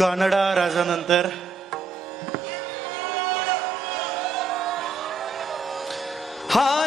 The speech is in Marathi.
कानडा राजानंतर. हा